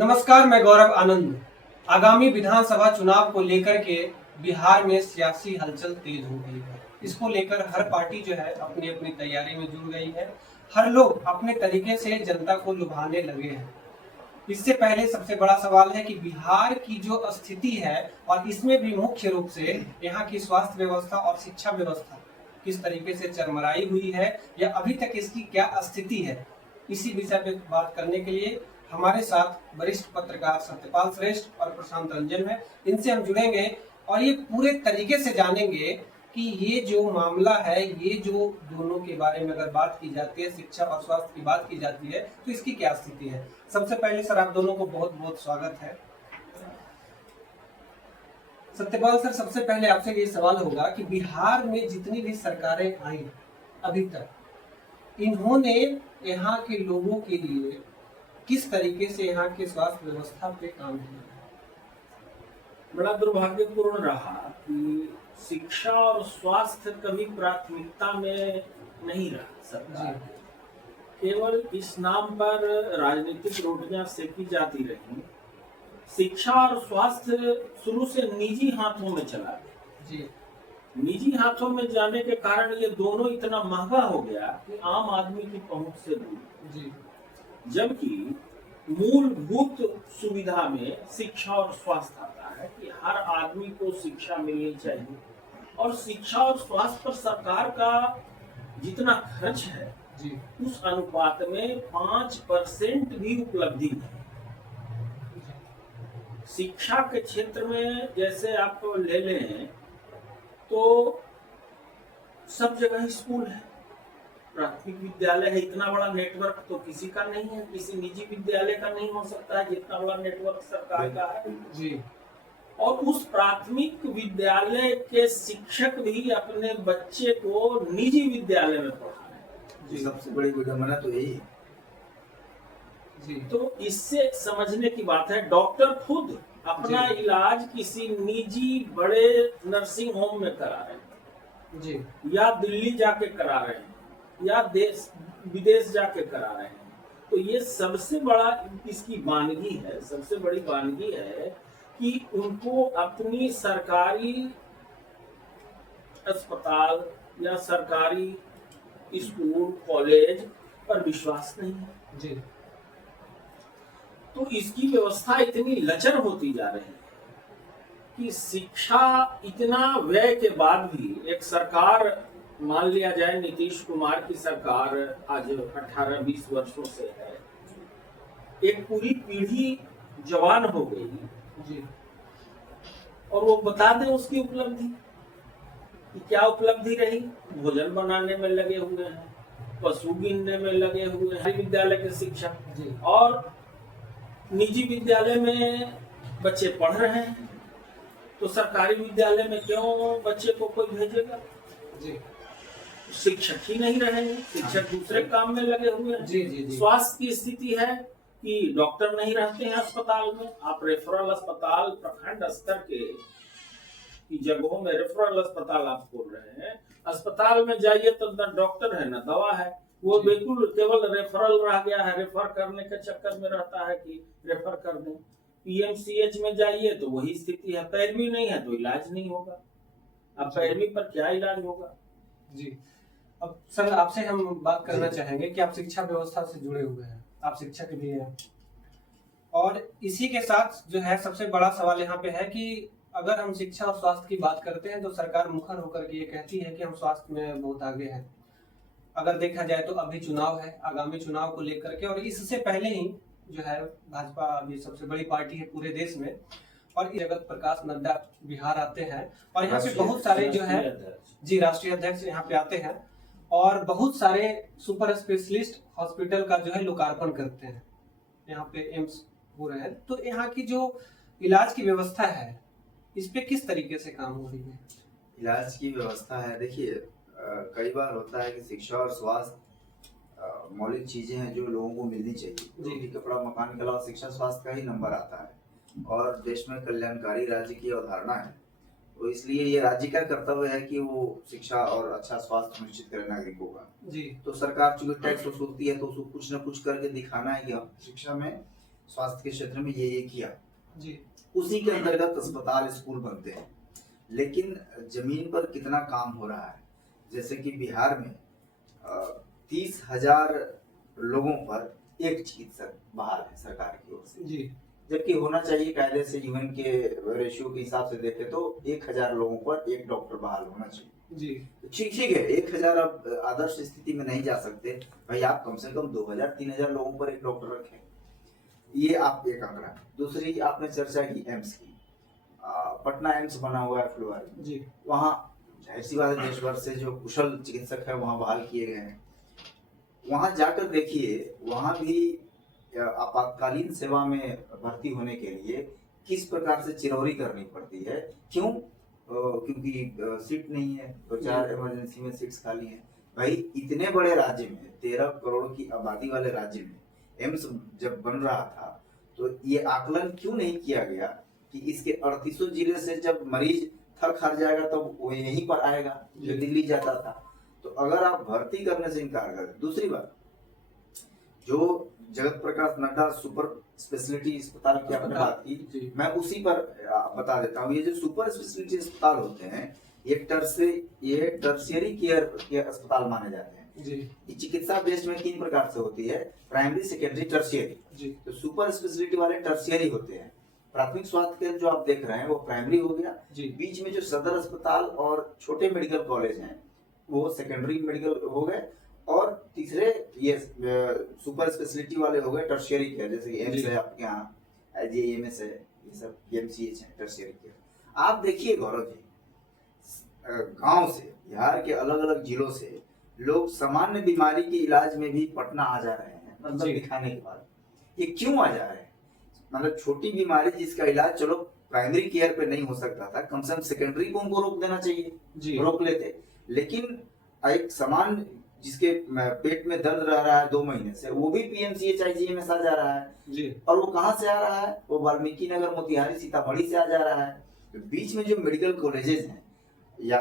नमस्कार, मैं गौरव आनंद। आगामी विधानसभा चुनाव को लेकर के बिहार में सियासी हलचल तेज हो गई है। इसको लेकर हर पार्टी जो है अपनी अपनी तैयारी में जुड़ गई है। हर लोग अपने तरीके से जनता को लुभाने लगे हैं। इससे पहले सबसे बड़ा सवाल है कि बिहार की जो स्थिति है और इसमें भी मुख्य रूप से यहाँ की स्वास्थ्य व्यवस्था और शिक्षा व्यवस्था किस तरीके से चरमराई हुई है या अभी तक इसकी क्या स्थिति है, इसी विषय पे बात करने के लिए हमारे साथ वरिष्ठ पत्रकार सत्यपाल श्रेष्ठ और प्रशांत रंजन है। इनसे हम जुड़ेंगे और ये पूरे तरीके से जानेंगे कि ये जो मामला है, ये जो दोनों के बारे में अगर बात की जाती है, शिक्षा और स्वास्थ्य की बात की जाती है, तो इसकी क्या स्थिति है। सबसे पहले सर, आप दोनों को बहुत बहुत स्वागत है। सत्यपाल सर, सबसे पहले आपसे ये सवाल होगा कि बिहार में जितनी भी सरकारें आई अभी तक, इन्होंने यहाँ के लोगों के लिए किस तरीके से यहाँ के स्वास्थ्य व्यवस्था पे काम किया? बड़ा दुर्भाग्यपूर्ण रहा कि शिक्षा और स्वास्थ्य कभी प्राथमिकता में नहीं रहा सरकार। केवल इस नाम पर राजनीतिक रोटियां सेकी जाती रही। शिक्षा और स्वास्थ्य शुरू से निजी हाथों में चला गया। जी। निजी हाथों में जाने के कारण ये दोनों इतना महंगा हो गया कि आम आदमी की पहुंच से दूर। जी। जबकि मूलभूत सुविधा में शिक्षा और स्वास्थ्य आता है कि हर आदमी को शिक्षा मिलनी चाहिए और शिक्षा और स्वास्थ्य पर सरकार का जितना खर्च है जी, उस अनुपात में 5% भी उपलब्धि नहीं। शिक्षा के क्षेत्र में जैसे आप ले लें तो सब जगह स्कूल है, प्राथमिक विद्यालय है। इतना बड़ा नेटवर्क तो किसी का नहीं है, किसी निजी विद्यालय का नहीं हो सकता है जितना बड़ा नेटवर्क सरकार का है। जी। और उस प्राथमिक विद्यालय के शिक्षक भी अपने बच्चे को निजी विद्यालय में पढ़ा रहे हैं। सबसे बड़ी विडंबना तो यही है। जी। तो इससे समझने की बात है, डॉक्टर खुद अपना इलाज किसी निजी बड़े नर्सिंग होम में करा रहे हैं जी, या दिल्ली जाके करा रहे हैं या देश विदेश जाके करा रहे हैं। तो ये सबसे बड़ा इसकी वानगी है, सबसे बड़ी वानगी है कि उनको अपनी सरकारी अस्पताल या सरकारी स्कूल कॉलेज पर विश्वास नहीं है। जी। तो इसकी व्यवस्था इतनी लचर होती जा रही है कि शिक्षा इतना व्यय के बाद भी एक सरकार, मान लिया जाए नीतीश कुमार की सरकार आज 18-20 वर्षों से है, एक पूरी पीढ़ी जवान हो गई जी। और वो बता दें उसकी उपलब्धि कि क्या उपलब्धि रही। भोजन बनाने में लगे हुए हैं, पशु गिनने में लगे हुए हैं विद्यालय के शिक्षक जी। और निजी विद्यालय में बच्चे पढ़ रहे हैं, तो सरकारी विद्यालय में क्यों बच्चे को कोई भेजेगा। जी। शिक्षक ही नहीं रहेंगे, शिक्षक दूसरे काम में लगे हुए हैं। जी, जी, जी। स्वास्थ्य की स्थिति है कि डॉक्टर नहीं रहते हैं अस्पताल में। आप रेफरल अस्पताल प्रखंड स्तर के की जगहों में रेफरल अस्पताल आप खोल रहे हैं। अस्पताल में जाइए तो न डॉक्टर है न दवा है, वो बिल्कुल केवल रेफरल रह गया है, रेफर करने के चक्कर में रहता है कि रेफर कर दें। पीएमसीएच में जाइए तो वही स्थिति है, पैरवी नहीं है तो इलाज नहीं होगा। अब पैरवी पर क्या इलाज होगा। जी। अब सर, आपसे हम बात करना चाहेंगे कि आप शिक्षा व्यवस्था से जुड़े हुए हैं, आप शिक्षक भी हैं, और इसी के साथ जो है सबसे बड़ा सवाल यहाँ पे है कि अगर हम शिक्षा और स्वास्थ्य की बात करते हैं तो सरकार मुखर होकर के ये कहती है कि हम स्वास्थ्य में बहुत आगे हैं। अगर देखा जाए तो अभी चुनाव है, आगामी चुनाव को लेकर के, और इससे पहले ही जो है भाजपा अभी सबसे बड़ी पार्टी है पूरे देश में, और जगत प्रकाश नड्डा बिहार आते हैं और यहाँ पे बहुत सारे जो है जी राष्ट्रीय अध्यक्ष यहाँ पे आते हैं और बहुत सारे सुपर स्पेशलिस्ट हॉस्पिटल का जो है लोकार्पण करते हैं। यहाँ पे एम्स हो रहे हैं, तो यहाँ की जो इलाज की व्यवस्था है इस पे किस तरीके से काम हो रही है। इलाज की व्यवस्था है, देखिए कई बार होता है कि शिक्षा और स्वास्थ्य मौलिक चीजें हैं जो लोगों को मिलनी चाहिए। जी। कपड़ा मकान के अलावा शिक्षा स्वास्थ्य का ही नंबर आता है और देश में कल्याणकारी राज्य की अवधारणा है, तो इसलिए ये राज्य का कर्तव्य है कि वो शिक्षा और अच्छा स्वास्थ्य सुनिश्चित करे नागरिकों का। जी। तो सरकार चूंकि टैक्स वसूलती है तो उसको कुछ न कुछ करके दिखाना है कि हम शिक्षा में स्वास्थ्य के क्षेत्र में ये किया, जी उसी के अंतर्गत अस्पताल स्कूल बनते हैं। लेकिन जमीन पर कितना काम हो रहा है, जैसे कि बिहार में 30,000 लोगों पर एक चिकित्सक बहाल है सरकार की ओर से, जी जबकि होना चाहिए कायदे से यूएन के रेशियो के हिसाब से देखें तो 1,000 लोगों पर एक डॉक्टर बहाल होना चाहिए। जी ठीक ठीक है, 1,000 आप आदर्श स्थिति में नहीं जा सकते भाई, आप कम से कम 2,000-3,000 लोगों पर एक डॉक्टर रखें, ये आप एक आंकड़ा। दूसरी आपने चर्चा की एम्स की, पटना एम्स बना हुआ है फुलवारी में, जी वहाँ जाहिर सी बात है देश भर से जो कुशल चिकित्सक है वहाँ बहाल किए गए हैं। वहाँ जाकर देखिए, वहाँ भी आपातकालीन सेवा में भर्ती होने के लिए किस प्रकार से चिरौरी करनी पड़ती है। क्यों? क्योंकि सीट नहीं है, 2-4 इमरजेंसी में सीट्स खाली हैं। भाई इतने बड़े राज्य में, 13 करोड़ की आबादी वाले राज्य में एम्स जब बन रहा था तो ये आकलन क्यों नहीं किया गया कि इसके 38 जिले से जब मरीज थक हार जाएगा तब तो वो यहीं पर आएगा जो दिल्ली जाता था। तो अगर आप भर्ती करने से इनकार करें। दूसरी बात, जो जगत प्रकाश नड्डा सुपर स्पेशलिटी अस्पताल की आपने बात की, मैं उसी पर बता देता हूँ। ये जो सुपर स्पेशलिटी अस्पताल होते हैं ये टर्शियरी केयर के अस्पताल माने जाते हैं। जी ये चिकित्सा बेस्ड में 3 प्रकार से होती है, प्राइमरी, सेकेंडरी, टर्शियरी। जी तो सुपर स्पेशलिटी वाले टर्शियरी होते हैं। प्राथमिक स्वास्थ्य केंद्र जो आप देख रहे हैं वो प्राइमरी हो गया, जी बीच में जो सदर अस्पताल और छोटे मेडिकल कॉलेज हैं वो सेकेंडरी मेडिकल हो गए, और तीसरे ये सुपर स्पेशलिटी वाले हो गए टर्शियरी केयर, जैसे एम्स है आपके यहाँ, IGIMS है, ये सब PMCH है टर्शियरी केयर। आप देखिए गौरव जी, गांव से, बिहार के अलग अलग जिलों से लोग सामान्य बीमारी के इलाज में भी पटना आ जा रहे हैं, मतलब दिखाने के बाद। ये क्यों आ जा रहे हैं? मतलब छोटी बीमारी जिसका इलाज चलो प्राइमरी केयर पे नहीं हो सकता था, कम से कम सेकेंडरी को उनको रोक देना चाहिए, रोक लेते। लेकिन एक सामान्य जिसके पेट में दर्द रह रहा है 2 महीने से, वो भी PMCH IGIMS आ जा रहा है जी। और वो कहाँ से आ रहा है? वो वाल्मीकि नगर, मोतिहारी, सीतामढ़ी से आ जा रहा है। तो बीच में जो मेडिकल कॉलेजेस हैं या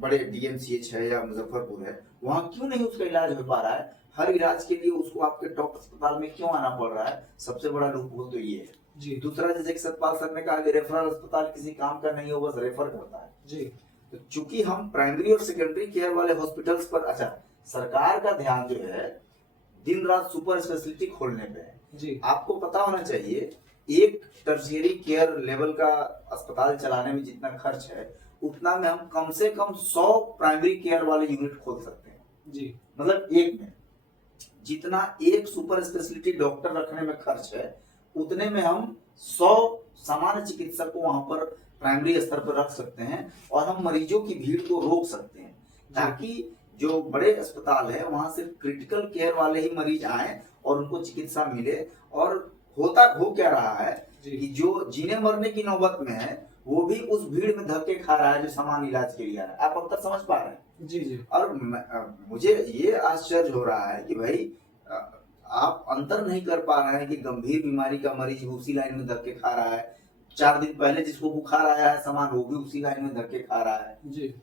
बड़े DMCH है या मुजफ्फरपुर है, वहाँ क्यों नहीं उसका इलाज हो पा रहा है? हर इलाज के लिए उसको आपके टॉप अस्पताल में क्यों आना पड़ रहा है? सबसे बड़ा लूपहोल तो ये है जी। दूसरा, जैसे सतपाल सर ने कहा कि रेफरल अस्पताल किसी काम का नहीं हो, बस रेफर करता है जी। तो चूंकि हम प्राइमरी और सेकेंडरी केयर वाले हॉस्पिटल्स पर, अच्छा, सरकार का ध्यान जो है दिन रात सुपर स्पेशलिटी खोलने पे है जी। आपको पता होना चाहिए, एक टर्शियरी केयर लेवल का अस्पताल चलाने में जितना खर्च है उतना में हम कम से कम 100 प्राइमरी केयर वाले यूनिट खोल सकते हैं जी। मतलब एक में जितना एक सुपर स्पेशलिटी डॉक्टर रखने में खर्च है उतने में हम 100 सामान्य चिकित्सक को वहां पर प्राइमरी स्तर पर रख सकते हैं और हम मरीजों की भीड़ को रोक सकते हैं, ताकि जो बड़े अस्पताल है वहां सिर्फ क्रिटिकल केयर वाले ही मरीज आए और उनको चिकित्सा मिले। और होता हो क्या रहा है कि जो जीने मरने की नौबत में है वो भी उस भीड़ में धक्के खा रहा है जो सामान्य इलाज के लिए आ रहा है। आप अब तक समझ पा रहे हैं? जी जी। और मुझे ये आश्चर्य हो रहा है कि भाई आप अंतर नहीं कर पा रहे हैं कि गंभीर बीमारी का मरीज उसी लाइन में धक्के खा रहा है, 4 दिन पहले जिसको बुखार आया है सामान वो भी उसी लाइन में धक्के खा रहा है जी।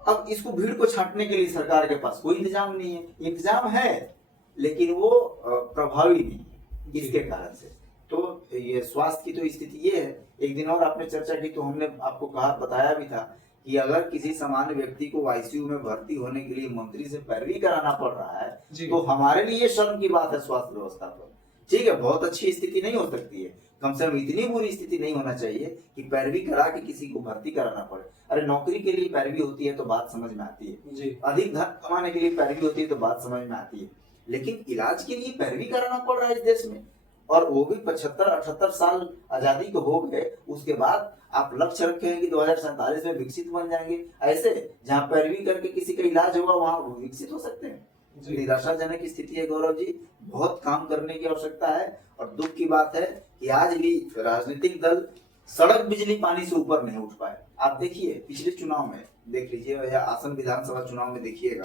अब इसको भीड़ को छांटने के लिए सरकार के पास कोई इंतजाम नहीं है, इंतजाम है लेकिन वो प्रभावी नहीं है इसके कारण से। तो ये स्वास्थ्य की तो स्थिति ये है। एक दिन और आपने चर्चा की तो हमने आपको बताया भी था कि अगर किसी सामान्य व्यक्ति को आईसीयू में भर्ती होने के लिए मंत्री से पैरवी कराना पड़ रहा है तो हमारे लिए शर्म की बात है स्वास्थ्य व्यवस्था पर। ठीक है, बहुत अच्छी स्थिति नहीं हो सकती है, कम से कम इतनी बुरी स्थिति नहीं होना चाहिए कि पैरवी करा के किसी को भर्ती कराना पड़े। अरे नौकरी के लिए पैरवी होती है तो बात समझ में आती है जी। अधिक धन कमाने के लिए पैरवी होती है तो बात समझ में आती है, लेकिन इलाज के लिए पैरवी कराना पड़ रहा है इस देश में, और वो भी 75-78 साल आजादी को हो गए उसके बाद आप लक्ष्य रखे हैं कि 2047 में विकसित बन जाएंगे। ऐसे जहाँ पैरवी करके किसी का इलाज होगा वहाँ विकसित हो सकते हैं। निराशाजनक स्थिति है गौरव जी, बहुत काम करने की आवश्यकता है। और दुख की बात है कि आज भी राजनीतिक दल सड़क बिजली पानी से ऊपर नहीं उठ पाए। आप देखिए पिछले चुनाव में देख लीजिए या आसन विधानसभा चुनाव में देखिएगा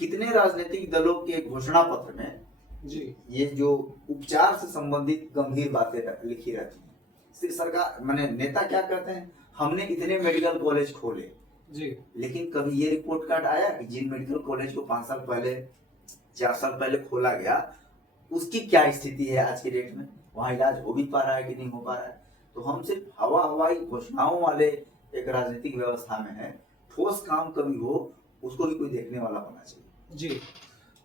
कितने राजनीतिक दलों के घोषणा पत्र में जी ये जो उपचार से संबंधित गंभीर बातें लिखी रहती हैं। सरकार माने नेता क्या कहते हैं, हमने इतने मेडिकल कॉलेज खोले जी, लेकिन कभी ये रिपोर्ट कार्ड आया कि जिन मेडिकल कॉलेज को 5 साल पहले 4 साल पहले खोला गया उसकी क्या स्थिति है आज के डेट में? वहाँ इलाज हो भी पा रहा है कि नहीं हो पा रहा है। तो हम सिर्फ हवाई घोषणाओं वाले एक राजनीतिक व्यवस्था में है, ठोस काम कभी हो उसको भी कोई देखने वाला होना चाहिए। जी।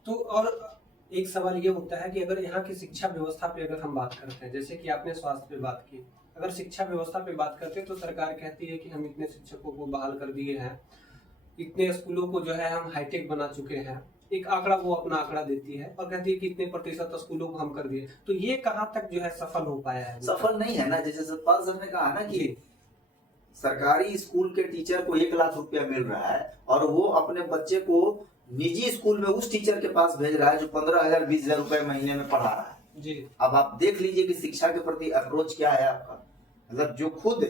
तो और एक सवाल ये होता है कि अगर यहाँ की शिक्षा व्यवस्था पे अगर हम बात करते हैं, जैसे कि आपने स्वास्थ्य पे बात की, अगर शिक्षा व्यवस्था पे बात करते हैं तो सरकार कहती है कि हम इतने शिक्षकों को बहाल कर दिए हैं, इतने स्कूलों को जो है हम हाईटेक बना चुके हैं, एक आंकड़ा वो अपना आंकड़ा देती है और कहती है कि इतने प्रतिशत स्कूलों को हम कर दिए। तो ये कहाँ तक जो है सफल हो पाया है? सफल नहीं है ना, जैसे सतपाल सर ने कहा ना कि जी। सरकारी स्कूल के टीचर को 1 लाख रुपया मिल रहा है और वो अपने बच्चे को निजी स्कूल में उस टीचर के पास भेज रहा है जो 15,000 20,000 रुपए महीने में पढ़ा रहा है। जी। अब आप देख लीजिए कि शिक्षा के प्रति अप्रोच क्या है आपका। मतलब जो खुद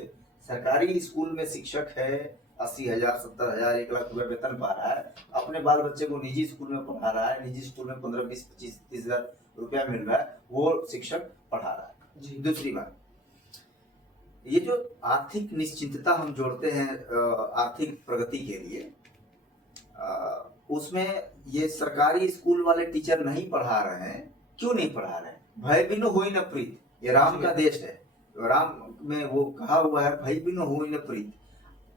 सरकारी स्कूल में शिक्षक है, 80,000 70,000 1 लाख रुपए वेतन पा रहा है, अपने बाल बच्चे को निजी स्कूल में पढ़ा रहा है, निजी स्कूल में 15 20 25 30,000 रुपया मिल रहा है, वो शिक्षक पढ़ा रहा है। जी। दूसरी बात, ये जो आर्थिक निश्चिंतता हम जोड़ते हैं आर्थिक प्रगति के लिए, उसमें ये सरकारी स्कूल वाले टीचर नहीं पढ़ा रहे हैं। क्यों नहीं पढ़ा रहे हैं? भय बिनु होई न प्रीत, ये राम का देश है। राम में वो कहा हुआ है, भय बिनु होई न प्रीत।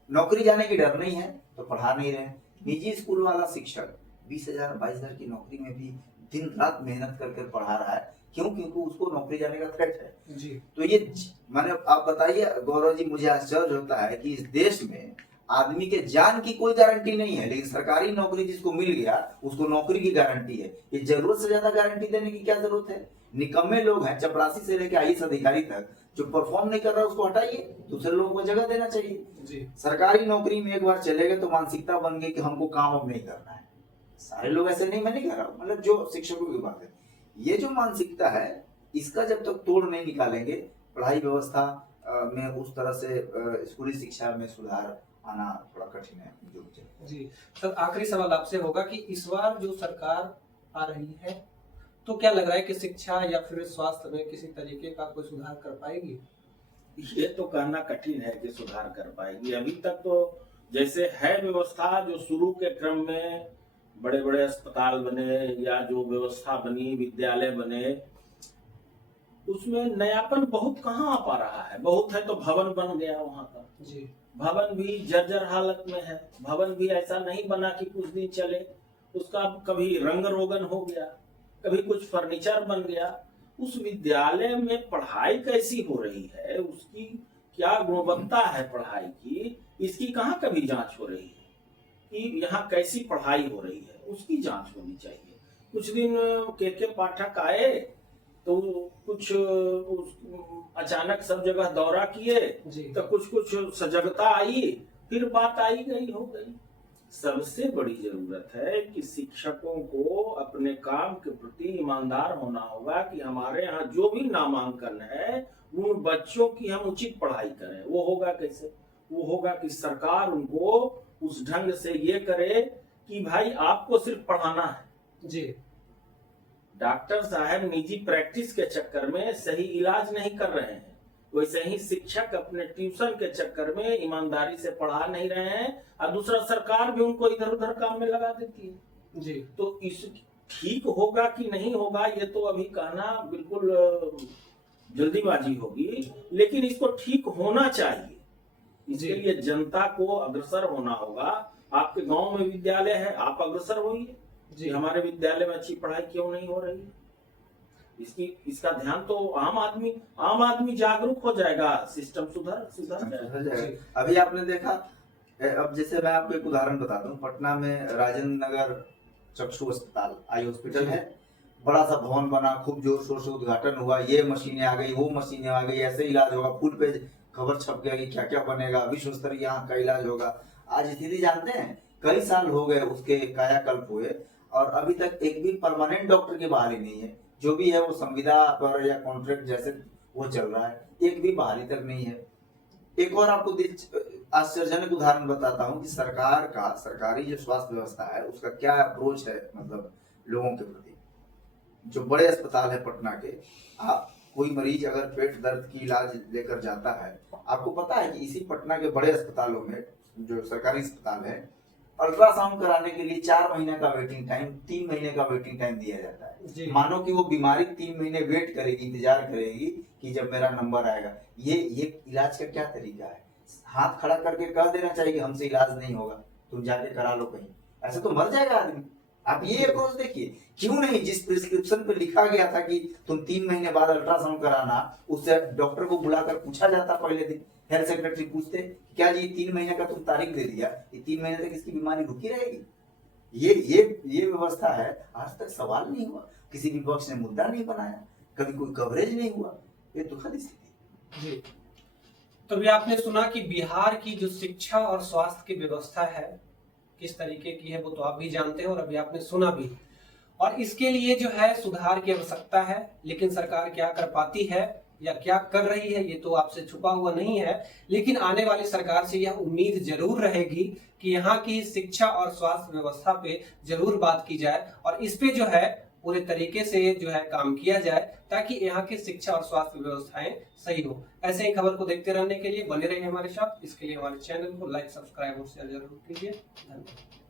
नौकरी जाने की डर नहीं है तो पढ़ा नहीं रहे। निजी स्कूल वाला शिक्षक 20,000 22,000 की नौकरी में भी दिन रात मेहनत करके पढ़ा रहा है। क्यों? क्योंकि उसको नौकरी जाने का थ्रेट है। जी। तो ये माने आप बताइए गौरव जी, मुझे आश्चर्य होता है कि इस देश में आदमी के जान की कोई गारंटी नहीं है, लेकिन सरकारी नौकरी जिसको मिल गया उसको नौकरी की गारंटी है। ये जरूरत से ज्यादा गारंटी देने की क्या जरूरत है? निकम्मे लोग हैं चपरासी से लेकर आईएएस अधिकारी तक, जो परफॉर्म नहीं कर रहा है उसको हटाइए, दूसरे लोगों को जगह देना चाहिए। जी। सरकारी नौकरी में एक बार चले गए तो मानसिकता बन गई कि हमको काम अब नहीं करना है। सारे लोग ऐसे नहीं, मैं नहीं कह रहा हूँ, मतलब जो शिक्षकों की बात है, ये जो मानसिकता है इसका जब तक तोड़ नहीं निकालेंगे, पढ़ाई व्यवस्था में उस तरह से स्कूली शिक्षा में सुधार आना थोड़ा कठिन है। जी सर, आखिरी सवाल आपसे होगा कि इस बार जो सरकार आ रही है तो क्या लग रहा है कि शिक्षा या फिर स्वास्थ्य में किसी तरीके का कोई सुधार कर पाएगी? ये तो कहना कठिन है कि सुधार कर पाएगी। अभी तक तो जैसे है व्यवस्था, जो शुरू के क्रम में बड़े बड़े अस्पताल बने या जो व्यवस्था बनी, विद्यालय बने, उसमें नयापन बहुत कहाँ आ पा रहा है। बहुत है तो भवन बन गया वहां का। जी। भवन भी जर्जर हालत में है। भवन भी ऐसा नहीं बना कि कुछ दिन चले, उसका कभी रंग रोगन हो गया, कभी कुछ फर्नीचर बन गया। उस विद्यालय में पढ़ाई कैसी हो रही है, उसकी क्या गुणवत्ता है पढ़ाई की, इसकी कहाँ कभी जांच हो रही है कि यहाँ कैसी पढ़ाई हो रही है, उसकी जांच होनी चाहिए। कुछ दिन के पाठक आए तो कुछ अचानक सब जगह दौरा किए तो कुछ सजगता आई, फिर बात आई गई हो गई। सबसे बड़ी जरूरत है कि शिक्षकों को अपने काम के प्रति ईमानदार होना होगा कि हमारे यहाँ जो भी नामांकन है उन बच्चों की हम उचित पढ़ाई करें। वो होगा कैसे? वो होगा कि सरकार उनको उस ढंग से ये करे कि भाई आपको सिर्फ पढ़ाना है। जी। डॉक्टर साहब निजी प्रैक्टिस के चक्कर में सही इलाज नहीं कर रहे हैं, वैसे ही शिक्षक अपने ट्यूशन के चक्कर में ईमानदारी से पढ़ा नहीं रहे हैं, और दूसरा सरकार भी उनको इधर उधर काम में लगा देती है। जी। तो इस ठीक होगा कि नहीं होगा ये तो अभी कहना बिल्कुल जल्दीबाजी होगी, लेकिन इसको ठीक होना चाहिए। इसके लिए जनता को अग्रसर होना होगा। आपके गांव में विद्यालय है, आप अग्रसर होइए जी, हमारे विद्यालय में अच्छी पढ़ाई क्यों नहीं हो रही है। इसका ध्यान तो आम आदमी जागरूक हो जाएगा, सिस्टम सुधर जाएगा। अभी आपने देखा, अब जैसे मैं आपको एक उदाहरण बताता हूँ, पटना में राजेंद्र नगर चक्षु अस्पताल आई हॉस्पिटल है, बड़ा सा भवन बना, खूब जोर शोर से उद्घाटन हुआ, ये मशीनें आ गई, वो मशीनें आ गई, ऐसे इलाज होगा, फुल पेज खबर छप गया कि क्या क्या बनेगा, विश्व स्तरीय यहाँ का इलाज होगा। आज स्थिति जानते हैं, कई साल हो गए उसके कायाकल्प हुए और अभी तक एक भी परमानेंट डॉक्टर की बहाली नहीं है। जो भी है वो संविदा पर या कॉन्ट्रैक्ट जैसे वो चल रहा है, एक भी बहाली तक नहीं है। एक और आपको आश्चर्यजनक उदाहरण बताता हूँ कि सरकार का सरकारी जो स्वास्थ्य व्यवस्था है उसका क्या अप्रोच है, मतलब लोगों के प्रति। जो बड़े अस्पताल है पटना के, कोई मरीज अगर पेट दर्द की इलाज लेकर जाता है, आपको पता है कि इसी पटना के बड़े अस्पतालों में जो सरकारी अस्पताल है अल्ट्रासाउंड कराने के लिए 4 महीने का वेटिंग टाइम, 3 महीने का वेटिंग टाइम दिया जाता जी। है। मानो कि वो बीमारी 3 महीने वेट करेगी, इंतजार करेगी कि जब मेरा नंबर आएगा। ये इलाज का क्या तरीका है? हाथ खड़ा करके कह देना चाहिए कि हमसे इलाज नहीं होगा, तुम जाके करा लो कहीं, ऐसे तो मर जाएगा आदमी। आप ये अप्रोच देखिए, क्यों नहीं? जिस प्रिस्क्रिप्शन पे लिखा गया था कि तुम 3 महीने बाद अल्ट्रासाउंड कराना, उससे डॉक्टर को बुलाकर पूछा जाता पहले दिन, हेल्थ सेक्रेटरी पूछते क्या जी 3 महीने का तुम तारीख दे दिया, ये 3 महीने तक इसकी बीमारी रुकी रहेगी? ये व्यवस्था है। आज तक सवाल नहीं हुआ, किसी विपक्ष ने मुद्दा नहीं बनाया, कभी कोई कवरेज नहीं हुआ। ये दुखद स्थिति। जी, तो भी आपने सुना कि बिहार की जो शिक्षा और स्वास्थ्य की व्यवस्था है किस तरीके की है, वो तो आप भी जानते हैं और अभी आपने सुना भी। और इसके लिए जो है सुधार की आवश्यकता है, लेकिन सरकार क्या कर पाती है या क्या कर रही है ये तो आपसे छुपा हुआ नहीं है। लेकिन आने वाली सरकार से यह उम्मीद जरूर रहेगी कि यहाँ की शिक्षा और स्वास्थ्य व्यवस्था पे जरूर बात की जाए और इस पे जो है पूरे तरीके से जो है काम किया जाए, ताकि यहाँ की शिक्षा और स्वास्थ्य व्यवस्थाएं सही हो। ऐसे ही खबर को देखते रहने के लिए बने रहिए हमारे साथ। इसके लिए हमारे चैनल को लाइक, सब्सक्राइब और शेयर जरूर कीजिए। धन्यवाद।